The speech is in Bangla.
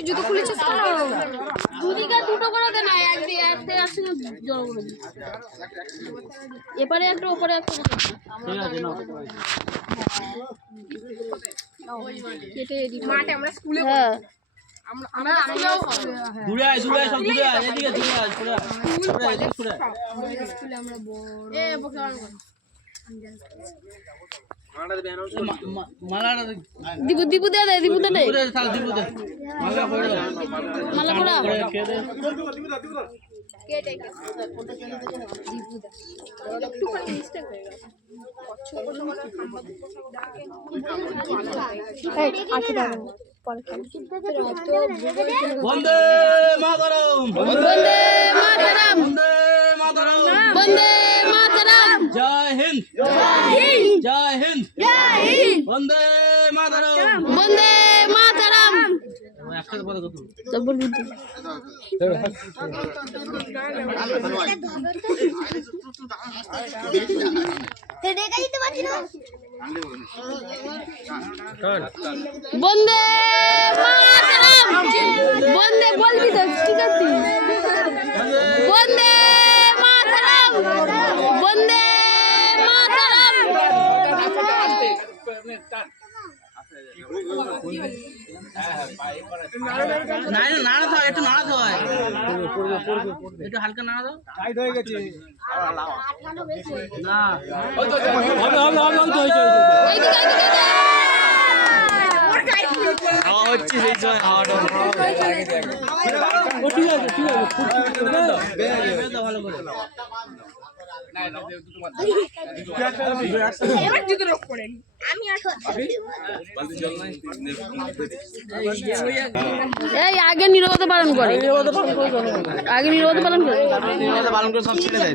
তুই জুতো খুলেছিস তো দুদিকে দুটো করে দে না একসাথে জড়ো করে দিই এপারে একটা ওপারে একটা ঠিক আছে নাও কেটে দিই মাঠে আমরা স্কুলে হ্যাঁ আমরা দূরে আয় সব দূরে আয় এদিকে দূরে আয় পুরো স্কুলে আমরা বড় এ বকে মালা দিবু দে মালা পড়া কেটে দিবু দে একটু করে মিস্টেক হয়ে গেছে বন্দে মাতরম জয় হিন্দ বন্দে মাতরম একসাথে বলো কত তারপর বুদ্ধি দেখা দিতে পারছি না বন্দে মাতরম বন্দে বলবি তো ঠিক আছে বন্দে মাতরম বন্দে মাতরম নাড়া দাও একটু নাড়া দাও একটু হালকা নাড়া দাও টাইট হয়ে গেছে না হচ্ছে সেই সময় হাওয়াটা ঠিক আছে ভালো করে এই আগে নীরবতা পালন করে সব ছেড়ে দেয়